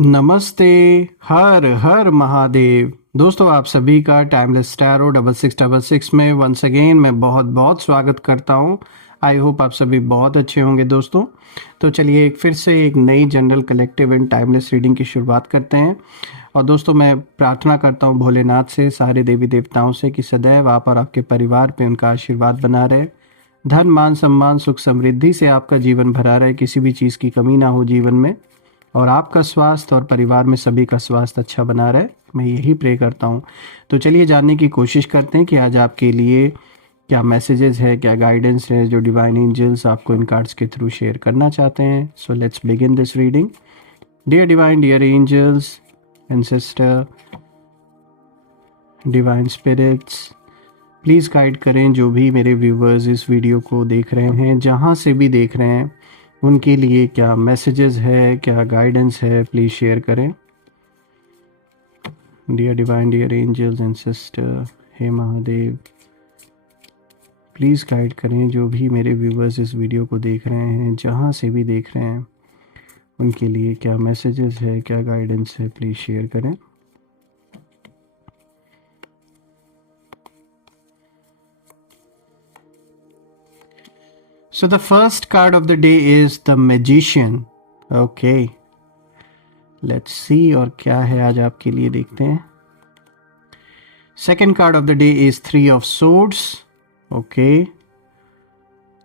नमस्ते। हर हर महादेव। दोस्तों आप सभी का टाइमलेस टैरो 6666 में वंस अगेन मैं बहुत बहुत स्वागत करता हूं। आई होप आप सभी बहुत अच्छे होंगे दोस्तों। तो चलिए फिर से एक नई general collective and timeless reading की शुरुआत करते हैं। और दोस्तों मैं प्रार्थना करता हूं भोलेनाथ से, सारे देवी देवताओं से कि सदैव आप और आपके परिवार पे उनका आशीर्वाद बना रहे, धन मान सम्मान सुख समृद्धि से आपका जीवन भरा रहे, किसी भी चीज़ की कमी ना हो जीवन में, और आपका स्वास्थ्य और परिवार में सभी का स्वास्थ्य अच्छा बना रहे। मैं यही प्रे करता हूँ। तो चलिए जानने की कोशिश करते हैं कि आज आपके लिए क्या मैसेजेस है, क्या गाइडेंस है जो डिवाइन एंजल्स आपको इन कार्ड्स के थ्रू शेयर करना चाहते हैं। So let's begin this reading. Dear divine, dear angels, ancestor, divine spirits, please guide करें जो भी मेरे व्यूवर्स इस वीडियो को देख रहे हैं, जहाँ से भी देख रहे हैं, उनके लिए क्या मैसेजेस है, क्या गाइडेंस है, प्लीज़ शेयर करें। Dear divine, dear angels and sister, हे महादेव, प्लीज़ गाइड करें जो भी मेरे व्यूवर्स इस वीडियो को देख रहे हैं, जहाँ से भी देख रहे हैं, उनके लिए क्या मैसेजेस है, क्या गाइडेंस है, प्लीज़ शेयर करें। So the first card of the day is the Magician. Okay. Let's see और क्या है आज आपके लिए, देखते हैं। Second card of the day is Three of Swords. Okay.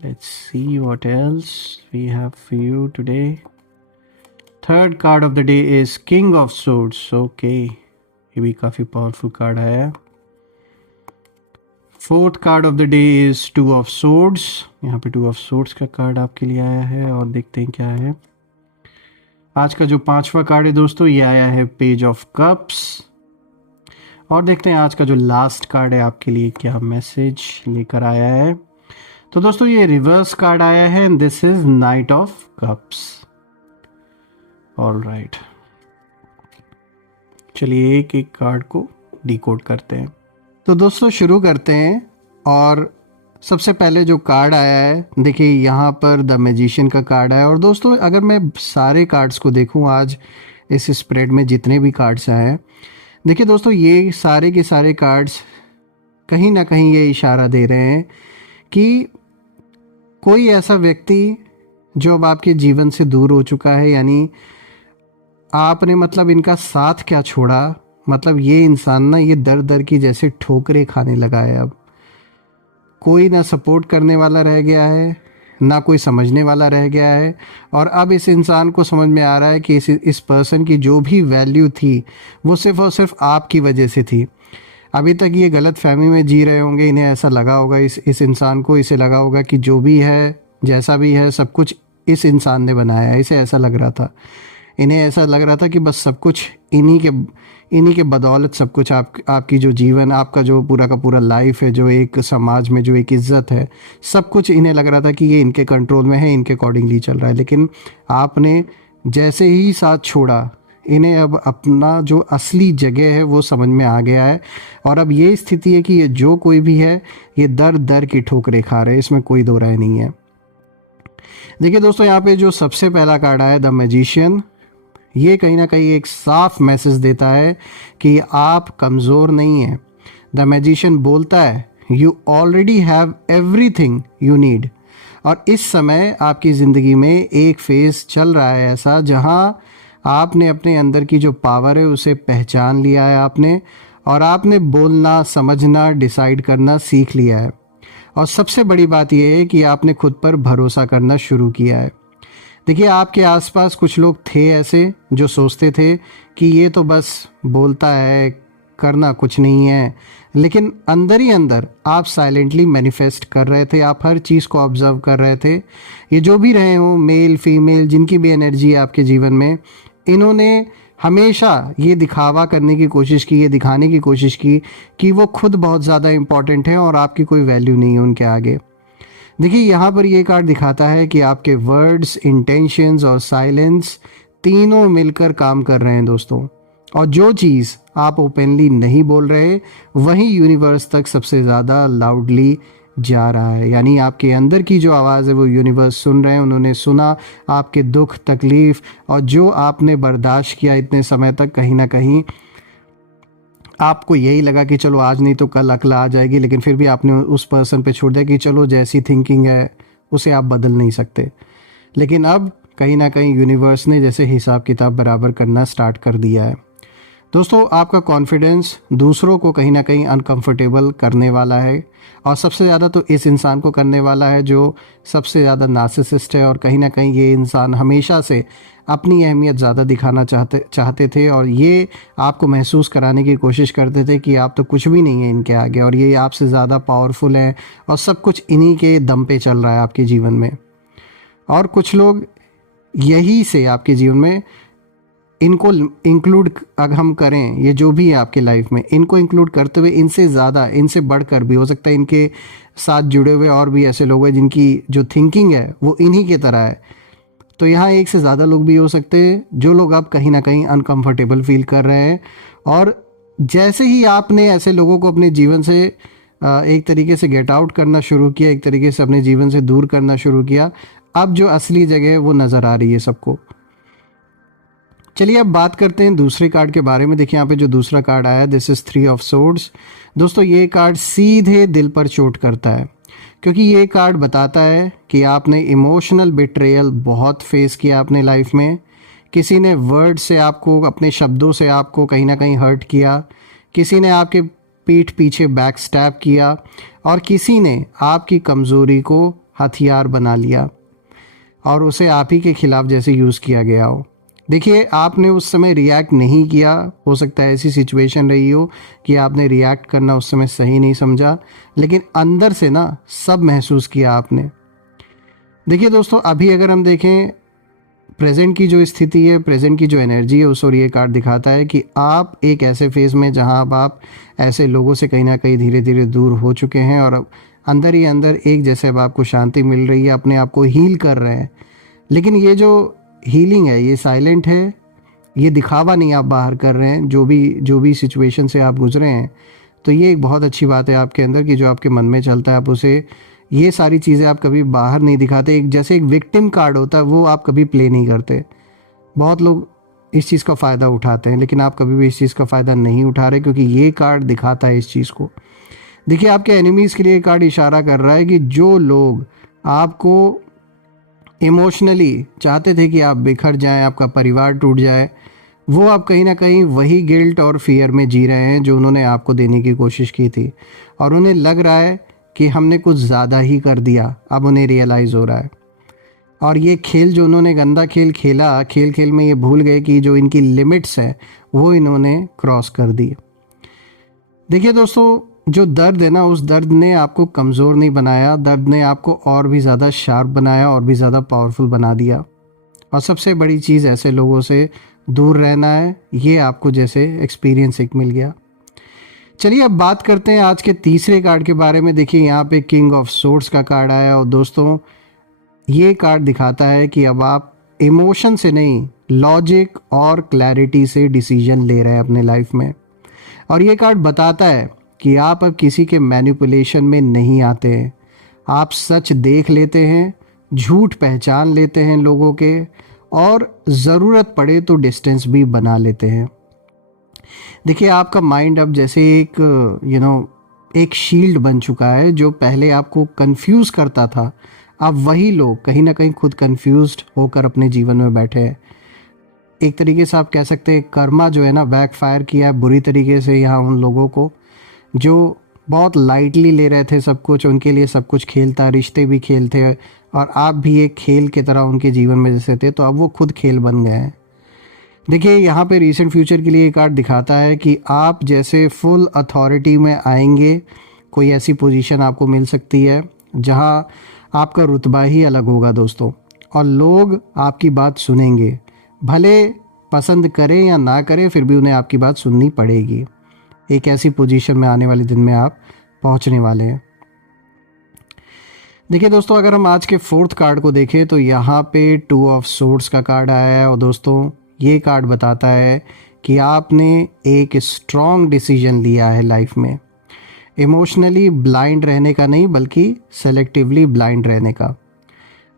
Let's see what else we have for you today. Third card of the day is King of Swords. Okay. ये भी काफ़ी पावरफुल कार्ड है। Fourth card of the day is two of swords. यहाँ पे two of swords का card आपके लिए आया है और देखते हैं क्या है। आज का जो पांचवा कार्ड है दोस्तों, ये आया है पेज ऑफ कप्स। और देखते हैं आज का जो लास्ट कार्ड है आपके लिए क्या मैसेज लेकर आया है। तो दोस्तों ये रिवर्स कार्ड आया है and this is night of cups. Alright, चलिए एक एक कार्ड को डिकोड करते हैं। तो दोस्तों शुरू करते हैं। और सबसे पहले जो कार्ड आया है, देखिए यहाँ पर द मैजिशियन का कार्ड आया है। और दोस्तों अगर मैं सारे कार्ड्स को देखूँ आज इस स्प्रेड में जितने भी कार्ड्स आए हैं, देखिए दोस्तों ये सारे के सारे कार्ड्स कहीं ना कहीं ये इशारा दे रहे हैं कि कोई ऐसा व्यक्ति जो अब आपके जीवन से दूर हो चुका है, यानी आपने मतलब इनका साथ क्या छोड़ा, मतलब ये इंसान ना ये दर दर की जैसे ठोकरें खाने लगा है। अब कोई ना सपोर्ट करने वाला रह गया है, ना कोई समझने वाला रह गया है। और अब इस इंसान को समझ में आ रहा है कि इस पर्सन की जो भी वैल्यू थी वो सिर्फ और सिर्फ आपकी वजह से थी। अभी तक ये गलत फहमी में जी रहे होंगे, इन्हें ऐसा लगा होगा, इस इंसान को इसे लगा होगा कि जो भी है जैसा भी है सब कुछ इस इंसान ने बनाया है। इसे ऐसा लग रहा था, इन्हें ऐसा लग रहा था कि बस सब कुछ इन्हीं के बदौलत सब कुछ आपकी जो जीवन, आपका जो पूरा का पूरा लाइफ है, जो एक समाज में जो एक इज्जत है, सब कुछ इन्हें लग रहा था कि ये इनके कंट्रोल में है, इनके अकॉर्डिंगली चल रहा है। लेकिन आपने जैसे ही साथ छोड़ा, इन्हें अब अपना जो असली जगह है वो समझ में आ गया है। और अब ये स्थिति है कि ये जो कोई भी है ये दर दर की ठोकरें खा रहे हैं, इसमें कोई दो राय नहीं है। देखिए दोस्तों यहाँ पे जो सबसे पहला कार्ड आया द मैजिशियन, ये कहीं ना कहीं एक साफ मैसेज देता है कि आप कमज़ोर नहीं हैं। द मैजिशियन बोलता है you already have everything you need. और इस समय आपकी ज़िंदगी में एक फेज़ चल रहा है ऐसा जहां आपने अपने अंदर की जो पावर है उसे पहचान लिया है आपने, और आपने बोलना, समझना, डिसाइड करना सीख लिया है। और सबसे बड़ी बात यह है कि आपने खुद पर भरोसा करना शुरू किया है। देखिए आपके आसपास कुछ लोग थे ऐसे जो सोचते थे कि ये तो बस बोलता है, करना कुछ नहीं है, लेकिन अंदर ही अंदर आप साइलेंटली मैनिफेस्ट कर रहे थे, आप हर चीज़ को ऑब्जर्व कर रहे थे। ये जो भी रहे हों, मेल फीमेल, जिनकी भी एनर्जी है आपके जीवन में, इन्होंने हमेशा ये दिखावा करने की कोशिश की, ये दिखाने की कोशिश की कि वो खुद बहुत ज़्यादा इम्पॉर्टेंट हैं और आपकी कोई वैल्यू नहीं है उनके आगे। देखिए यहाँ पर ये कार्ड दिखाता है कि आपके वर्ड्स, इंटेंशंस और साइलेंस तीनों मिलकर काम कर रहे हैं दोस्तों। और जो चीज़ आप ओपनली नहीं बोल रहे, वही यूनिवर्स तक सबसे ज़्यादा लाउडली जा रहा है, यानी आपके अंदर की जो आवाज़ है वो यूनिवर्स सुन रहे हैं। उन्होंने सुना आपके दुख तकलीफ़ और जो आपने बर्दाश्त किया इतने समय तक, कहीं ना कहीं आपको यही लगा कि चलो आज नहीं तो कल अकल आ जाएगी, लेकिन फिर भी आपने उस पर्सन पे छोड़ दिया कि चलो जैसी थिंकिंग है उसे आप बदल नहीं सकते। लेकिन अब कहीं ना कहीं यूनिवर्स ने जैसे हिसाब किताब बराबर करना स्टार्ट कर दिया है। दोस्तों, आपका कॉन्फिडेंस दूसरों को कहीं ना कहीं अनकंफर्टेबल करने वाला है, और सबसे ज़्यादा तो इस इंसान को करने वाला है जो सबसे ज़्यादा नार्सिसिस्ट है। और कहीं ना कहीं ये इंसान हमेशा से अपनी अहमियत ज़्यादा दिखाना चाहते थे, और ये आपको महसूस कराने की कोशिश करते थे कि आप तो कुछ भी नहीं है इनके आगे, और ये आपसे ज़्यादा पावरफुल हैं और सब कुछ इन्हीं के दम पे चल रहा है आपके जीवन में। और कुछ लोग यही से आपके जीवन में इनको इंक्लूड अगर हम करें, ये जो भी है आपके लाइफ में, इनको इंक्लूड करते हुए इनसे ज़्यादा, इनसे बढ़कर भी हो सकता है इनके साथ जुड़े हुए और भी ऐसे लोग हैं जिनकी जो थिंकिंग है वो इन्हीं के तरह है। तो यहाँ एक से ज़्यादा लोग भी हो सकते हैं जो लोग आप कहीं ना कहीं अनकंफर्टेबल फील कर रहे हैं। और जैसे ही आपने ऐसे लोगों को अपने जीवन से एक तरीके से गेट आउट करना शुरू किया, एक तरीके से अपने जीवन से दूर करना शुरू किया, अब जो असली जगह है वो नज़र आ रही है सबको। चलिए अब बात करते हैं दूसरे कार्ड के बारे में। देखिए यहाँ पे जो दूसरा कार्ड आया है, दिस इज़ 3 ऑफ सोर्ड्स। दोस्तों, ये कार्ड सीधे दिल पर चोट करता है, क्योंकि ये कार्ड बताता है कि आपने इमोशनल बिट्रेयल बहुत फेस किया अपने लाइफ में। किसी ने वर्ड से आपको, अपने शब्दों से आपको कहीं ना कहीं हर्ट किया, किसी ने आपके पीठ पीछे बैक स्टैब किया, और किसी ने आपकी कमज़ोरी को हथियार बना लिया और उसे आप ही के खिलाफ जैसे यूज़ किया गया हो। देखिए, आपने उस समय रिएक्ट नहीं किया, हो सकता है ऐसी सिचुएशन रही हो कि आपने रिएक्ट करना उस समय सही नहीं समझा, लेकिन अंदर से ना सब महसूस किया आपने। देखिए दोस्तों, अभी अगर हम देखें प्रेजेंट की जो स्थिति है, प्रेजेंट की जो एनर्जी है, उस और ये कार्ड दिखाता है कि आप एक ऐसे फेज़ में जहां अब आप ऐसे लोगों से कहीं ना कहीं धीरे धीरे दूर हो चुके हैं, और अब अंदर ही अंदर एक जैसे अब आपको शांति मिल रही है, अपने आप को हील कर रहे हैं। लेकिन ये जो हीलिंग है ये साइलेंट है, ये दिखावा नहीं आप बाहर कर रहे हैं। जो भी सिचुएशन से आप गुजरे हैं, तो ये एक बहुत अच्छी बात है आपके अंदर कि जो आपके मन में चलता है आप उसे, ये सारी चीज़ें आप कभी बाहर नहीं दिखाते। एक जैसे एक विक्टिम कार्ड होता है वो आप कभी प्ले नहीं करते। बहुत लोग इस चीज़ का फ़ायदा उठाते हैं, लेकिन आप कभी भी इस चीज़ का फ़ायदा नहीं उठा रहे, क्योंकि ये कार्ड दिखाता है इस चीज़ को। देखिए, आपके एनिमीज़ के लिए कार्ड इशारा कर रहा है कि जो लोग आपको इमोशनली चाहते थे कि आप बिखर जाएं, आपका परिवार टूट जाए, वो आप कहीं ना कहीं वही गिल्ट और फियर में जी रहे हैं जो उन्होंने आपको देने की कोशिश की थी, और उन्हें लग रहा है कि हमने कुछ ज़्यादा ही कर दिया। अब उन्हें रियलाइज़ हो रहा है, और ये खेल जो उन्होंने गंदा खेल खेला, खेल खेल में ये भूल गए कि जो इनकी लिमिट्स है वो इन्होंने क्रॉस कर दी। देखिए दोस्तों, जो दर्द है ना, उस दर्द ने आपको कमज़ोर नहीं बनाया, दर्द ने आपको और भी ज़्यादा शार्प बनाया, और भी ज़्यादा पावरफुल बना दिया। और सबसे बड़ी चीज़, ऐसे लोगों से दूर रहना है, ये आपको जैसे एक्सपीरियंस एक मिल गया। चलिए अब बात करते हैं आज के तीसरे कार्ड के बारे में। देखिए यहाँ पे किंग ऑफ सोर्ड्स का कार्ड आया, और दोस्तों ये कार्ड दिखाता है कि अब आप इमोशन से नहीं, लॉजिक और क्लैरिटी से डिसीजन ले रहे हैं अपने लाइफ में। और ये कार्ड बताता है कि आप अब किसी के मैनिपुलेशन में नहीं आते हैं। आप सच देख लेते हैं, झूठ पहचान लेते हैं लोगों के, और ज़रूरत पड़े तो डिस्टेंस भी बना लेते हैं। देखिए, आपका माइंड अब जैसे एक एक शील्ड बन चुका है। जो पहले आपको कंफ्यूज करता था, अब वही लोग कहीं ना कहीं खुद कंफ्यूज्ड होकर अपने जीवन में बैठे हैं। एक तरीके से आप कह सकते हैं कर्मा जो है ना, बैक फायर किया है बुरी तरीके से यहाँ उन लोगों को जो बहुत लाइटली ले रहे थे सब कुछ। उनके लिए सब कुछ खेल था, रिश्ते भी खेल थे, और आप भी एक खेल की तरह उनके जीवन में जैसे थे, तो अब वो खुद खेल बन गए हैं। देखिए, यहाँ पे रीसेंट फ्यूचर के लिए ये कार्ड दिखाता है कि आप जैसे फुल अथॉरिटी में आएंगे। कोई ऐसी पोजीशन आपको मिल सकती है जहाँ आपका रुतबा ही अलग होगा दोस्तों, और लोग आपकी बात सुनेंगे, भले पसंद करें या ना करें, फिर भी उन्हें आपकी बात सुननी पड़ेगी। एक ऐसी पोजीशन में आने वाले दिन में आप पहुंचने वाले हैं। देखिए दोस्तों, अगर हम आज के फोर्थ कार्ड को देखें तो यहाँ पे 2 ऑफ सोर्ड्स का कार्ड आया है, और दोस्तों ये कार्ड बताता है कि आपने एक स्ट्रॉन्ग डिसीजन लिया है लाइफ में। इमोशनली ब्लाइंड रहने का नहीं, बल्कि सेलेक्टिवली ब्लाइंड रहने का।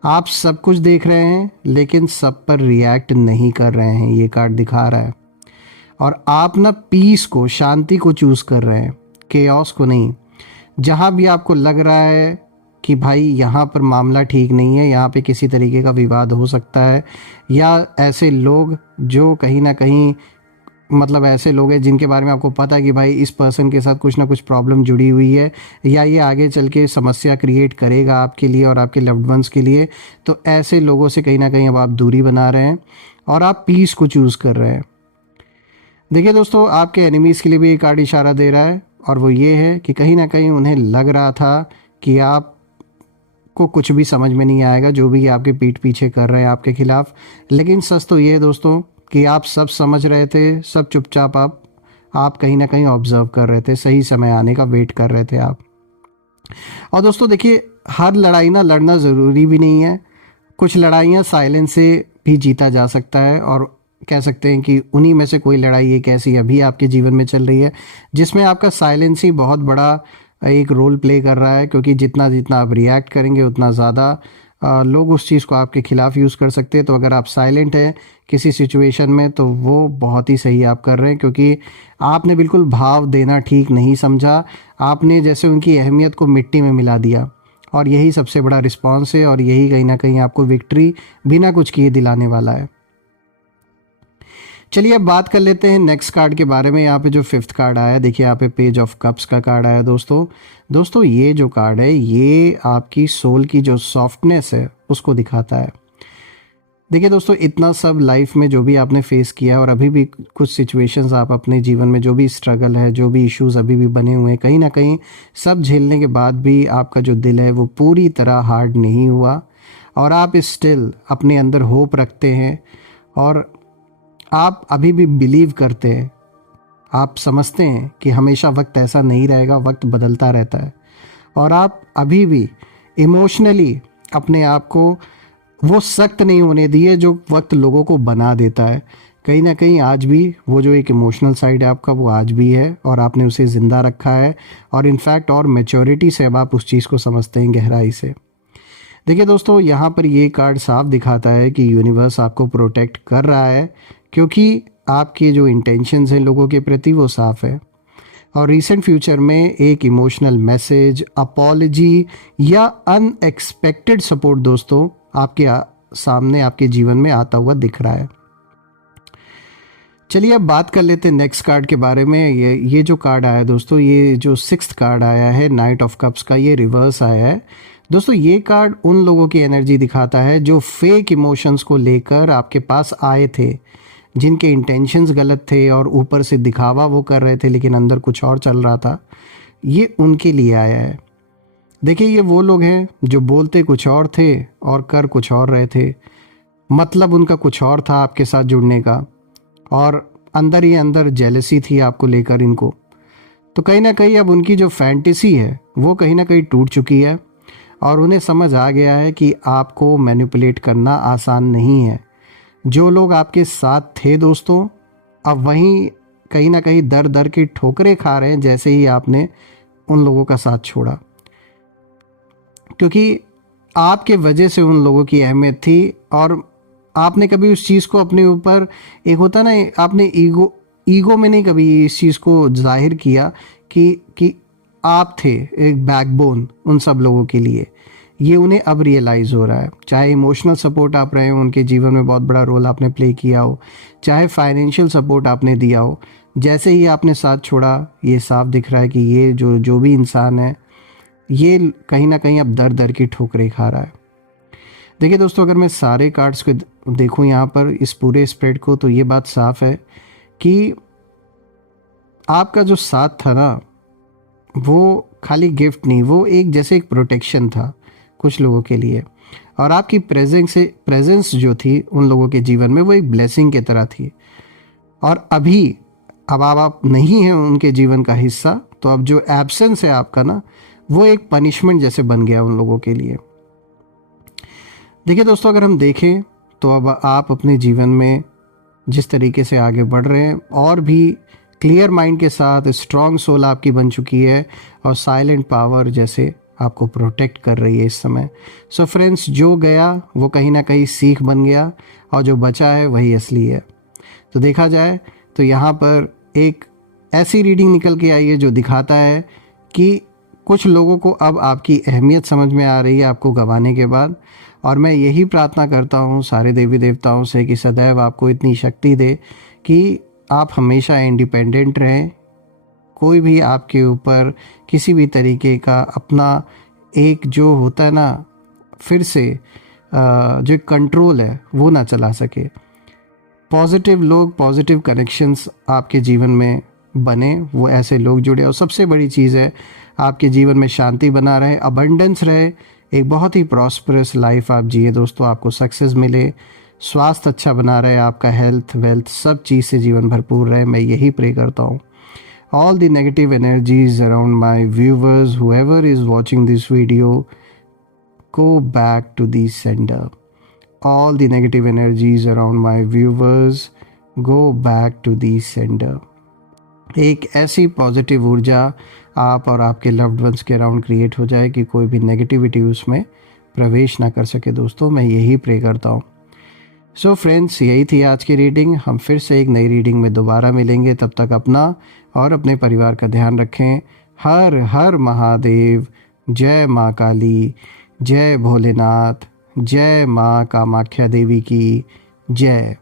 आप सब कुछ देख रहे हैं लेकिन सब पर रिएक्ट नहीं कर रहे हैं, ये कार्ड दिखा रहा है। और आप ना पीस को, शांति को चूज कर रहे हैं, केओस को नहीं। जहाँ भी आपको लग रहा है कि भाई यहाँ पर मामला ठीक नहीं है, यहाँ पे किसी तरीके का विवाद हो सकता है, या ऐसे लोग जो कहीं ना कहीं मतलब ऐसे लोग हैं जिनके बारे में आपको पता है कि भाई इस पर्सन के साथ कुछ ना कुछ प्रॉब्लम जुड़ी हुई है, या ये आगे चल के समस्या क्रिएट करेगा आपके लिए और आपके लव्ड वंस के लिए, तो ऐसे लोगों से कहीं ना कहीं अब आप दूरी बना रहे हैं और आप पीस को चूज़ कर रहे हैं। देखिए दोस्तों, आपके एनिमीज़ के लिए भी ये कार्ड इशारा दे रहा है, और वो ये है कि कहीं ना कहीं उन्हें लग रहा था कि आपको कुछ भी समझ में नहीं आएगा जो भी आपके पीठ पीछे कर रहे हैं आपके खिलाफ। लेकिन सच तो ये है दोस्तों कि आप सब समझ रहे थे, सब चुपचाप आप कहीं ना कहीं ऑब्जर्व कर रहे थे, सही समय आने का वेट कर रहे थे आप। और दोस्तों देखिए, हर लड़ाई ना लड़ना ज़रूरी भी नहीं है। कुछ लड़ाइयाँ साइलेंस से भी जीता जा सकता है, और कह सकते हैं कि उन्हीं में से कोई लड़ाई एक ऐसी अभी आपके जीवन में चल रही है जिसमें आपका साइलेंस ही बहुत बड़ा एक रोल प्ले कर रहा है, क्योंकि जितना जितना आप रिएक्ट करेंगे उतना ज़्यादा लोग उस चीज़ को आपके खिलाफ यूज़ कर सकते हैं। तो अगर आप साइलेंट हैं किसी सिचुएशन में तो वो बहुत ही सही आप कर रहे हैं, क्योंकि आपने बिल्कुल भाव देना ठीक नहीं समझा। आपने जैसे उनकी अहमियत को मिट्टी में मिला दिया, और यही सबसे बड़ा रिस्पॉन्स है, और यही कहीं ना कहीं आपको विक्ट्री बिना कुछ किए दिलाने वाला है। चलिए अब बात कर लेते हैं नेक्स्ट कार्ड के बारे में। यहाँ पे जो 5th कार्ड आया है, देखिए यहाँ पे पेज ऑफ कप्स का कार्ड आया है दोस्तों ये जो कार्ड है ये आपकी सोल की जो सॉफ्टनेस है उसको दिखाता है। देखिए दोस्तों, इतना सब लाइफ में जो भी आपने फेस किया और अभी भी कुछ सिचुएशंस आप अपने जीवन में जो भी स्ट्रगल है, जो भी इश्यूज अभी भी बने हुए हैं, कहीं ना कहीं सब झेलने के बाद भी आपका जो दिल है वो पूरी तरह हार्ड नहीं हुआ, और आप स्टिल अपने अंदर होप रखते हैं, और आप अभी भी बिलीव करते हैं। आप समझते हैं कि हमेशा वक्त ऐसा नहीं रहेगा, वक्त बदलता रहता है, और आप अभी भी इमोशनली अपने आप को वो सख्त नहीं होने दिए जो वक्त लोगों को बना देता है। कहीं ना कहीं आज भी वो जो एक इमोशनल साइड है आपका वो आज भी है, और आपने उसे ज़िंदा रखा है, और इनफैक्ट और मैच्योरिटी से अब आप उस चीज़ को समझते हैं गहराई से। देखिए दोस्तों, यहाँ पर ये कार्ड साफ दिखाता है कि यूनिवर्स आपको प्रोटेक्ट कर रहा है, क्योंकि आपके जो इंटेंशंस हैं लोगों के प्रति वो साफ है, और रिसेंट फ्यूचर में एक इमोशनल मैसेज, अपॉलजी या अनएक्सपेक्टेड सपोर्ट दोस्तों आपके सामने, आपके जीवन में आता हुआ दिख रहा है। चलिए अब बात कर लेते हैं नेक्स्ट कार्ड के बारे में। ये जो कार्ड आया है दोस्तों, ये जो 6th कार्ड आया है नाइट ऑफ कप्स का, ये रिवर्स आया है दोस्तों। ये कार्ड उन लोगों की एनर्जी दिखाता है जो फेक इमोशंस को लेकर आपके पास आए थे, जिनके इंटेंशंस गलत थे और ऊपर से दिखावा वो कर रहे थे लेकिन अंदर कुछ और चल रहा था। ये उनके लिए आया है। देखिए, ये वो लोग हैं जो बोलते कुछ और थे और कर कुछ और रहे थे, मतलब उनका कुछ और था आपके साथ जुड़ने का, और अंदर ही अंदर जेलसी थी आपको लेकर इनको। तो कहीं ना कहीं अब उनकी जो फैंटेसी है वो कहीं ना कहीं टूट चुकी है, और उन्हें समझ आ गया है कि आपको मैनिपुलेट करना आसान नहीं है। जो लोग आपके साथ थे दोस्तों, अब वहीं कहीं ना कहीं दर दर की ठोकरें खा रहे हैं जैसे ही आपने उन लोगों का साथ छोड़ा, क्योंकि आपके वजह से उन लोगों की अहमियत थी, और आपने कभी उस चीज़ को अपने ऊपर, एक होता ना, आपने ईगो में नहीं कभी इस चीज़ को जाहिर किया कि आप थे एक बैकबोन उन सब लोगों के लिए। ये उन्हें अब रियलाइज़ हो रहा है। चाहे इमोशनल सपोर्ट आप रहे हो, उनके जीवन में बहुत बड़ा रोल आपने प्ले किया हो, चाहे फाइनेंशियल सपोर्ट आपने दिया हो, जैसे ही आपने साथ छोड़ा ये साफ दिख रहा है कि ये जो भी इंसान है ये कहीं ना कहीं अब दर दर की ठोकरें खा रहा है। देखिए दोस्तों, अगर मैं सारे कार्ड्स को देखूं यहाँ पर, इस पूरे स्प्रेड को, तो ये बात साफ है कि आपका जो साथ था ना वो खाली गिफ्ट नहीं, वो एक जैसे एक प्रोटेक्शन था कुछ लोगों के लिए, और आपकी प्रेजेंस जो थी उन लोगों के जीवन में वो एक ब्लेसिंग की तरह थी। और अभी अब आप नहीं हैं उनके जीवन का हिस्सा, तो अब जो एब्सेंस है आपका ना वो एक पनिशमेंट जैसे बन गया उन लोगों के लिए। देखिए दोस्तों, अगर हम देखें तो अब आप अपने जीवन में जिस तरीके से आगे बढ़ रहे हैं और भी क्लियर माइंड के साथ स्ट्रॉन्ग सोल आपकी बन चुकी है और साइलेंट पावर जैसे आपको प्रोटेक्ट कर रही है इस समय। सो फ्रेंड्स, जो गया वो कहीं ना कहीं सीख बन गया और जो बचा है वही असली है। तो देखा जाए तो यहाँ पर एक ऐसी रीडिंग निकल के आई है जो दिखाता है कि कुछ लोगों को अब आपकी अहमियत समझ में आ रही है आपको गंवाने के बाद। और मैं यही प्रार्थना करता हूँ सारे देवी देवताओं से कि सदैव आपको इतनी शक्ति दे कि आप हमेशा इंडिपेंडेंट रहें, कोई भी आपके ऊपर किसी भी तरीके का अपना एक जो होता है ना फिर से जो कंट्रोल है वो ना चला सके। पॉजिटिव लोग, पॉजिटिव कनेक्शंस आपके जीवन में बने, वो ऐसे लोग जुड़े। और सबसे बड़ी चीज़ है आपके जीवन में शांति बना रहे, अबंडेंस रहे, एक बहुत ही प्रॉस्परस लाइफ आप जिए दोस्तों, आपको सक्सेस मिले, स्वास्थ्य अच्छा बना रहे, आपका हेल्थ वेल्थ सब चीज़ से जीवन भरपूर रहे। मैं यही प्रे करता हूँ। All the negative energies around my viewers, whoever is watching this video, go back to the sender. All the negative energies around my viewers, go back to the sender. एक ऐसी पॉजिटिव ऊर्जा आप और आपके loved ones के around create हो जाए कि कोई भी नेगेटिविटी उसमें प्रवेश ना कर सके दोस्तों, मैं यही प्रे करता हूँ। सो फ्रेंड्स, यही थी आज की रीडिंग। हम फिर से एक नई रीडिंग में दोबारा मिलेंगे। तब तक अपना और अपने परिवार का ध्यान रखें। हर हर महादेव। जय माँ काली, जय भोलेनाथ, जय माँ कामाख्या देवी की जय।